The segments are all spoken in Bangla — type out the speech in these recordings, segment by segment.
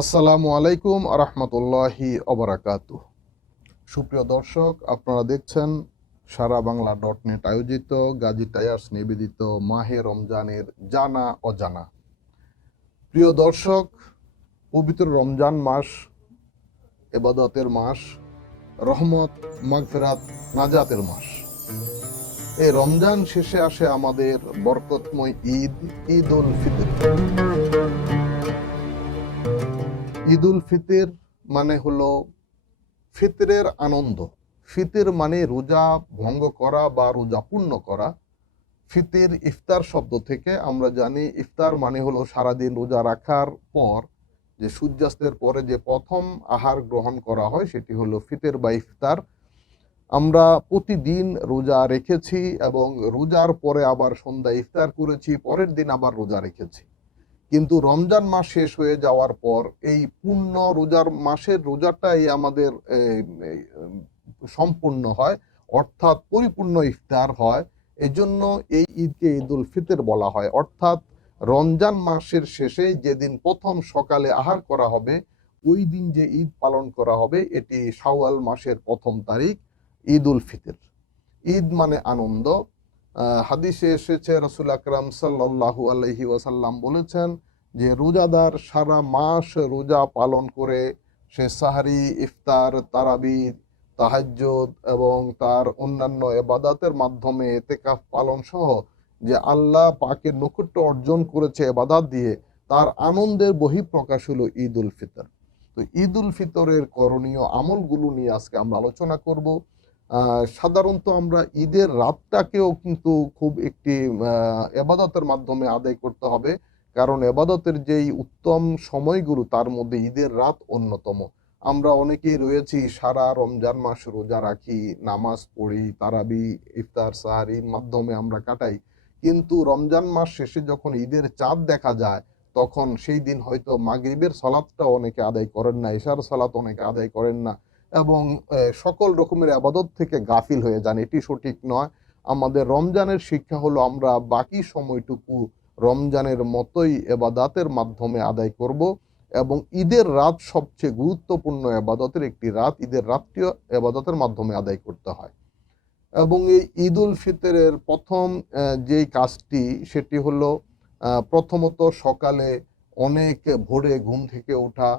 আসসালামু আলাইকুম আরহামতুল্লাহি অবরাকাত সুপ্রিয় দর্শক, আপনারা দেখছেন সারা বাংলা ডট নেট আয়োজিত গাজী টায়ার্স নিবেদিত মাহে রমজানের জানা অজানা। প্রিয় দর্শক, পবিত্র রমজান মাস, এবাদতের মাস, রহমত, মাগফেরাত, নাজাতের মাস। এই রমজান শেষে আসে আমাদের বরকতময় ঈদ ঈদ উল ফিতর। ঈদ উল ফিতর মানে হলো ফিতরের আনন্দ। ফিতর মানে রোজা ভঙ্গ করা বা রোজা পূর্ণ করা। ফিতের ইফতার শব্দ থেকে আমরা জানি ইফতার মানে হলো সারাদিন রোজা রাখার পর যে সূর্যাস্তের পরে যে প্রথম আহার গ্রহণ করা হয় সেটি হলো ফিতের বা ইফতার। আমরা প্রতিদিন রোজা রেখেছি এবং রোজার পরে আবার সন্ধ্যায় ইফতার করেছি, পরের দিন আবার রোজা রেখেছি। কিন্তু রমজান মাস শেষ হয়ে যাওয়ার পর এই পূর্ণ রোজার মাসের রোজাটাই আমাদের সম্পূর্ণ হয়, অর্থাৎ পরিপূর্ণ ইফতার হয়। এজন্য এই ঈদকে ঈদ উল ফিতর বলা হয়। অর্থাৎ রমজান মাসের শেষে যেদিন প্রথম সকালে আহার করা হবে, ওই দিন যে ঈদ পালন করা হবে, এটি শাওয়াল মাসের প্রথম তারিখ ঈদ উল ফিতর। ঈদ মানে আনন্দ হাদিসে এসেছে, রসুল আকরাম সাল্লাল্লাহু আলহি ওয়াসাল্লাম বলেছেন যে, রোজাদার সারা মাস রোজা পালন করে সে সাহারি, ইফতার তারাবি তাহাজ্জুদ এবং তার অন্যান্য এবাদাতের মাধ্যমে এতেকাফ পালন সহ যে আল্লাহ পাকে নৈকট্য অর্জন করেছে এবাদাত দিয়ে, তার আনন্দের বহিঃপ্রকাশ হলো ঈদ উল ফিতর। তো ঈদ উল ফিতরের করণীয় আমলগুলো নিয়ে আজকে আমরা আলোচনা করব। সাধারণত আমরা ঈদের রাতটাকেও কিন্তু খুব একটি এবাদতের মাধ্যমে আদায় করতে হবে। কারণ এবাদতের যেই উত্তম সময়গুলো, তার মধ্যে ঈদের রাত অন্যতম। আমরা অনেকেই রয়েছি, সারা রমজান মাস রোজা রাখি, নামাজ পড়ি, তারাবি, ইফতার সাহার সাহারির মাধ্যমে আমরা কাটাই। কিন্তু রমজান মাস শেষে যখন ঈদের চাঁদ দেখা যায়, তখন সেই দিন হয়তো মাগরিবের সলাৎটা অনেকে আদায় করেন না, এশার সলাৎ অনেকে আদায় করেন না। এবং সকল রকমের আবাদত থেকে গাফিল হয়ে যান। এটি সঠিক নয়। আমাদের রমজানের শিক্ষা হলো আমরা বাকি সময়টুকু রমজানের মতোই এবাদাতের মাধ্যমে আদায় করব এবং ঈদের রাত সবচেয়ে গুরুত্বপূর্ণ এবাদতের একটি রাত ঈদের রাতটিও এবাদতের মাধ্যমে আদায় করতে হয়। এবং এই ঈদ উল ফিতরের প্রথম যেই কাজটি সেটি হলো প্রথমত সকালে অনেক ভোরে ঘুম থেকে ওঠা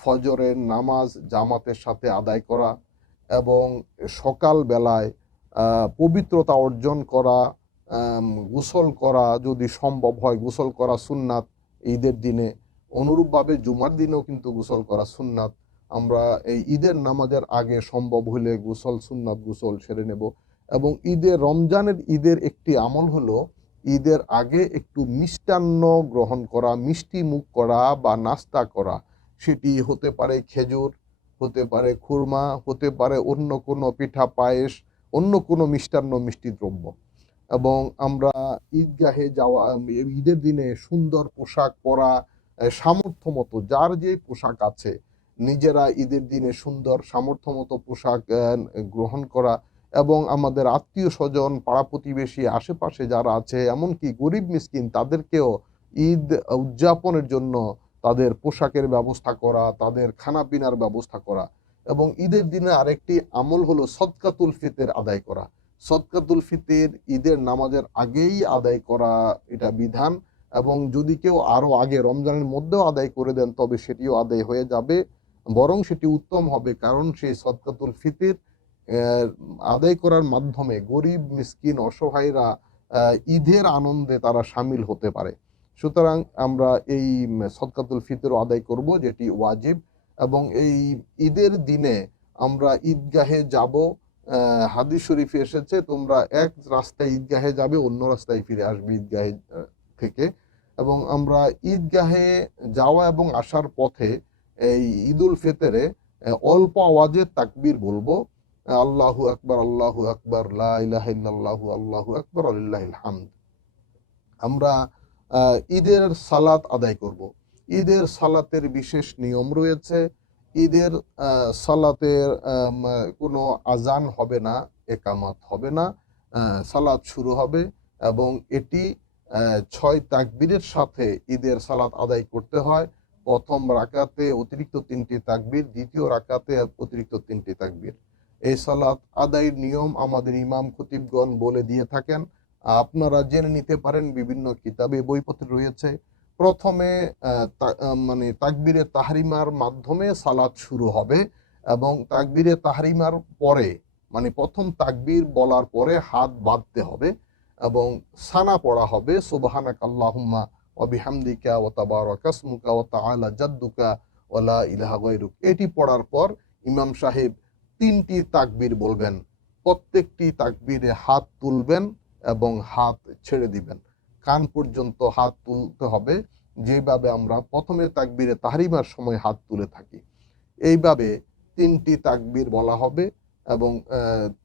ফজরের নামাজ জামাতের সাথে আদায় করা এবং সকাল বেলায় পবিত্রতা অর্জন করা গোসল করা যদি সম্ভব হয়, গোসল করা সুন্নাত ঈদের দিনে। অনুরূপভাবে জুমার দিনেও কিন্তু গোসল করা সুন্নাত। আমরা এই ঈদের নামাজের আগে সম্ভব হলে গোসল, সুন্নাত গোসল সেরে নেব। এবং ঈদের, রমজানের ঈদের একটি আমল হলো ঈদের আগে একটু মিষ্টান্ন গ্রহণ করা, মিষ্টি মুখ করা বা নাস্তা করা। সেটি হতে পারে খেজুর, হতে পারে খুরমা, হতে পারে অন্য কোনো পিঠা, পায়েস, অন্য কোনো মিষ্টান্ন মিষ্টি দ্রব্য। এবং আমরা ঈদগাহে যাওয়া, ঈদের দিনে সুন্দর পোশাক পরা সামর্থ্য মতো যার যে পোশাক আছে, নিজেরা ঈদের দিনে সুন্দর সামর্থ্য মতো পোশাক গ্রহণ করা এবং আমাদের আত্মীয় স্বজন, পাড়া প্রতিবেশী, আশেপাশে যারা আছে, এমনকি গরিব মিসকিন, তাদেরকেও ঈদ উদযাপনের জন্য তাদের পোশাকের ব্যবস্থা করা, তাদের খানা পিনার ব্যবস্থা করা এবং ঈদের দিনে আরেকটি আমল হলো সদকাতুল ফিতের আদায় করা। সদকাতুল ফিতের ঈদের নামাজের আগেই আদায় করা এটা বিধান এবং যদি কেউ আরও আগে রমজানের মধ্যেও আদায় করে দেন তবে সেটিও আদায় হয়ে যাবে, বরং সেটি উত্তম হবে কারণ সেই সদকাতুল ফিতির আদায় করার মাধ্যমে গরিব, মিসকিন, অসহায়রা ঈদের আনন্দে তারা সামিল হতে পারে। সুতরাং আমরা এই সদকাতুল ফিতরও আদায় করব, যেটি ওয়াজিব এবং এই ঈদের দিনে আমরা ঈদগাহে যাব হাদিস শরীফে এসেছে, তোমরা এক রাস্তায় ঈদগাহে যাবে, অন্য রাস্তায় ফিরে আসবে ঈদগাহে থেকে। এবং আমরা ঈদগাহে যাওয়া এবং আসার পথে এই ঈদুল ফিতরে অল্প আওয়াজে তাকবির বলব আল্লাহু আকবার আল্লাহু আকবার, লা ইলাহা ইল্লাল্লাহু, আল্লাহু আকবার, আলিল্লাহিল হামদ। আমরা ঈদের সালাত আদায় করব। ঈদের সালাতের বিশেষ নিয়ম রয়েছে। ঈদের সালাতের কোনো আজান হবে না, একামত হবে না সালাত শুরু হবে এবং এটি ছয় তাকবীরের সাথে ঈদের সালাত আদায় করতে হয়। প্রথম রাকাতে অতিরিক্ত তিনটি তাকবীর, দ্বিতীয় রাকাতে অতিরিক্ত তিনটি তাকবীর। এই সালাত আদায়ের নিয়ম আমাদের ইমাম খতিবগণ বলে দিয়ে থাকেন। আপনারা জেনে নিতে পারেন বিভিন্ন কিতাবে বইপত্রে রয়েছে। প্রথমে মানে তাকবীরে তাহরিমার মাধ্যমে সালাদ শুরু হবে এবং তাকবীরে তাহরিমার পরে মানে প্রথম তাকবির বলার পরে হাত বাঁধতে হবে এবং সানা পড়া হবে সুবহানাক আল্লাহুম্মা ওয়া বিহামদিকা ওয়া তাবারাকা ইসমুকা ওয়া তাআলা জাদ্দুকা ওলা ইলাহা গায়রুক। এটি পড়ার পর ইমাম সাহেব তিনটি তাকবির বলবেন। প্রত্যেকটি তাকবিরে হাত তুলবেন এবং হাত ছেড়ে দিবেন। কান পর্যন্ত হাত তুলতে হবে। যেভাবে আমরা প্রথমে তাকবীরে তাহরিমার সময় হাত তুলে থাকি, এইভাবে তিনটি তাকবির বলা হবে এবং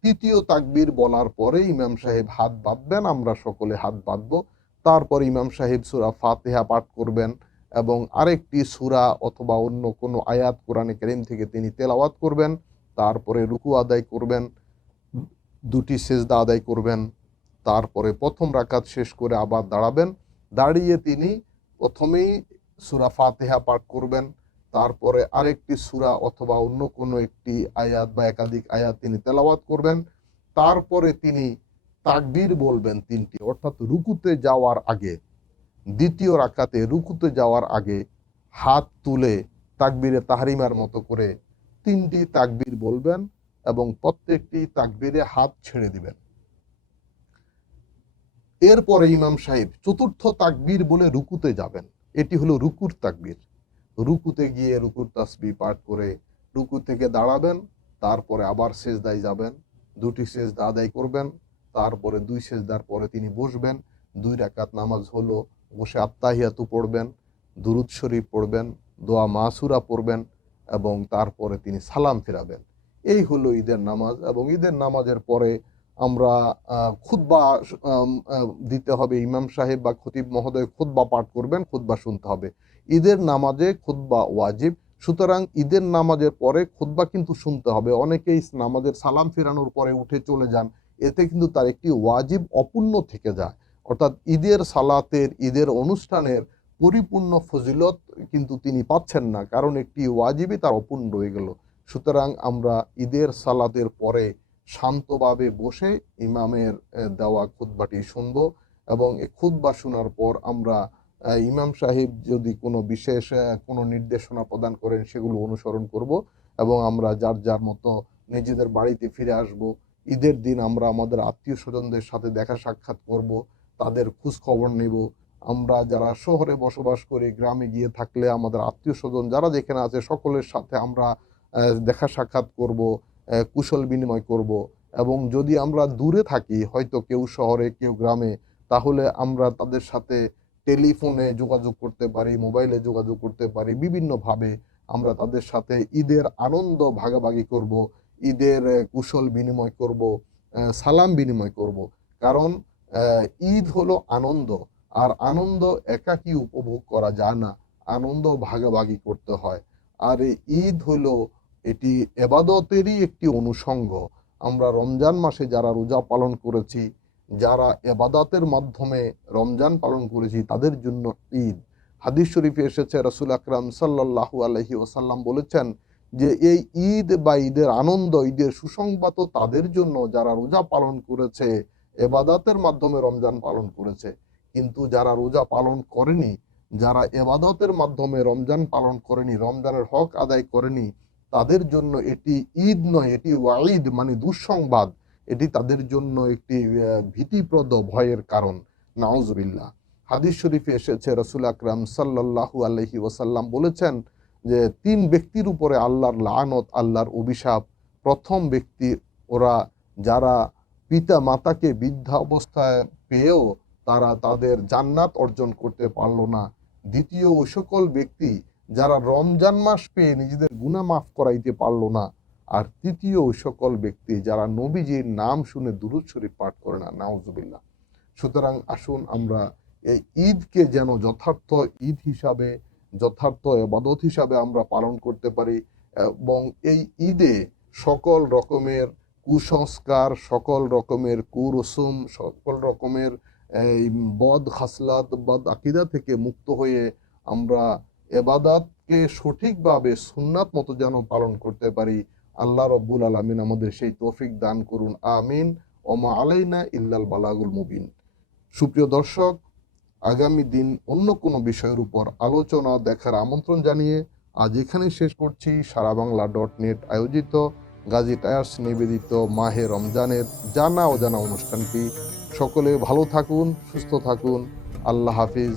তৃতীয় তাকবির বলার পরে ইমাম সাহেব হাত বাঁধবেন, আমরা সকলে হাত বাঁধবো। তারপর ইমাম সাহেব সুরা ফাতেহা পাঠ করবেন এবং আরেকটি সুরা অথবা অন্য কোনো আয়াত কোরআনে করিম থেকে তিনি তেলাওয়াত করবেন। তারপরে রুকু আদায় করবেন, দুটি সেজদা আদায় করবেন তারপরে প্রথম রাকাত শেষ করে আবার দাঁড়াবেন। দাঁড়িয়ে তিনি প্রথমেই সুরা ফাতেহা পাঠ করবেন, তারপরে আরেকটি সুরা অথবা অন্য কোনো একটি আয়াত বা একাধিক আয়াত তিনি তেলাওয়াত করবেন। তারপরে তিনি তাকবির বলবেন তিনটি, অর্থাৎ রুকুতে যাওয়ার আগে, দ্বিতীয় রাকাতে রুকুতে যাওয়ার আগে হাত তুলে তাকবিরে তাহরিমার মতো করে তিনটি তাকবির বলবেন এবং প্রত্যেকটি তাকবিরে হাত ছেড়ে দিবেন। এরপরে ইমাম সাহেব চতুর্থ তাকবীর বলে রুকুতে যাবেন। এটি হলো রুকুর তাকবীর। রুকুতে গিয়ে রুকুর তাসবি পাঠ করে রুকু থেকে দাঁড়াবেন, তারপরে আবার সেজদায় যাবেন, দুটি সেজদা আদায় করবেন, তারপরে দুই সেজদার পরে তিনি বসবেন, দুই রাকাত নামাজ হলো, বসে আত্মাহিয়াতু পড়বেন, দুরুদ শরীফ পড়বেন, দোয়া মাসুরা পড়বেন এবং তারপরে তিনি সালাম ফেরাবেন। এই হলো ঈদের নামাজ এবং ঈদের নামাজের পরে আমরা খুতবা দিতে হবে, ইমাম সাহেব বা খতিব মহোদয় খুতবা পাঠ করবেন, খুতবা শুনতে হবে। ঈদের নামাজে খুতবা ওয়াজিব, সুতরাং ঈদের নামাজের পরে খুতবা কিন্তু শুনতে হবে। অনেকেই নামাজের সালাম ফেরানোর পরে উঠে চলে যান, এতে কিন্তু তার একটি ওয়াজিব অপূর্ণ থেকে যায়। অর্থাৎ ঈদের সালাতের, ঈদের অনুষ্ঠানের পরিপূর্ণ ফজিলত কিন্তু তিনি পাচ্ছেন না, কারণ একটি ওয়াজিবই তার অপূর্ণ রয়ে গেল। সুতরাং আমরা ঈদের সালাতের পরে শান্তভাবে বসে ইমামের দেওয়া খুতবাটি শুনব এবং এই খুতবা শোনার পর আমরা ইমাম সাহেব যদি কোনো বিশেষ কোনো নির্দেশনা প্রদান করেন সেগুলো অনুসরণ করব এবং আমরা যার যার মতো নিজেদের বাড়িতে ফিরে আসব। ঈদের দিন আমরা আমাদের আত্মীয় স্বজনদের সাথে দেখা সাক্ষাৎ করব, তাদের খোঁজ খবর নেব। আমরা যারা শহরে বসবাস করি, গ্রামে গিয়ে থাকলে আমাদের আত্মীয় স্বজন যারা যেখানে আছে সকলের সাথে আমরা দেখা সাক্ষাৎ করব। কুশল বিনিময় করব। এবং যদি আমরা দূরে থাকি, হয়তো কেউ শহরে, কেউ গ্রামে, তাহলে আমরা তাদের সাথে টেলিফোনে যোগাযোগ করতে পারি, মোবাইলে যোগাযোগ করতে পারি, বিভিন্নভাবে আমরা তাদের সাথে ঈদের আনন্দ ভাগাভাগি করব, ঈদের কুশল বিনিময় করব সালাম বিনিময় করব। কারণ ঈদ হলো আনন্দ, আর আনন্দ একাকী উপভোগ করা যায় না, আনন্দ ভাগাভাগি করতে হয়। আর ঈদ হলো এটি এবাদতেরই একটি অনুষঙ্গ। আমরা রমজান মাসে যারা রোজা পালন করেছি, যারা এবাদাতের মাধ্যমে রমজান পালন করেছি, তাদের জন্য ঈদ। হাদিস শরীফে এসেছে, রসুল আকরাম সাল্লাল্লাহু আলহি ওসাল্লাম বলেছেন যে, এই ঈদ বা ঈদের আনন্দ, ঈদের সুসংবাদ তাদের জন্য যারা রোজা পালন করেছে, এবাদাতের মাধ্যমে রমজান পালন করেছে। কিন্তু যারা রোজা পালন করেনি, যারা এবাদতের মাধ্যমে রমজান পালন করেনি, রমজানের হক আদায় করেনি তাদের জন্য এটি ঈদ নয়, এটি ওয়াঈদ মানে দুঃসংবাদ। এটি তাদের জন্য একটি ভীতিপ্রদ ভয়ের কারণ। নাউজবিল্লাহ। হাদিস শরীফে এসেছে, রসুল আকরাম সাল্লাল্লাহু আলহি ওসাল্লাম বলেছেন যে, তিন ব্যক্তির উপরে আল্লাহর লানত, আল্লাহর অভিশাপ। প্রথম ব্যক্তি, ওরা যারা পিতা মাতাকে বৃদ্ধা অবস্থায় পেয়েও তারা তাদের জান্নাত অর্জন করতে পারল না। দ্বিতীয় ওই সকল ব্যক্তি যারা রমজান মাস পেয়ে নিজেদের গুনাহ মাফ করাইতে পারল না, আর তৃতীয় সকল ব্যক্তি যারা নবীজির নাম শুনে দুরুদ শরীফ পাঠ করে না, নাউজুবিল্লাহ। সুতরাং আসুন আমরা এই ঈদকে যেন যথার্থ ঈদ হিসাবে, যথার্থ এবাদত হিসাবে আমরা পালন করতে পারি, এবং এই ঈদে সকল রকমের কুসংস্কার, সকল রকমের কুরসুম, সকল রকমের এই বদ খাসলাত, বদ আকিদা থেকে মুক্ত হয়ে আমরা এবাদাতকে সঠিকভাবে সুন্নাত মতো যেন পালন করতে পারি, আল্লাহ রব্বুল আলমিন আমাদের সেই তৌফিক দান করুন, আমিন। ওমা আলাইনা ইল্লাল বালাগুল মুবিন। সুপ্রিয় দর্শক, আগামী দিন অন্য কোনো বিষয়ের উপর আলোচনা, দেখার আমন্ত্রণ জানিয়ে আজ এখানেই শেষ করছি। সারা বাংলা ডট নেট আয়োজিত গাজী টায়ার্স নিবেদিত মাহে রমজানের জানা অজানা অনুষ্ঠানটি। সকলে ভালো থাকুন, সুস্থ থাকুন। আল্লাহ হাফিজ।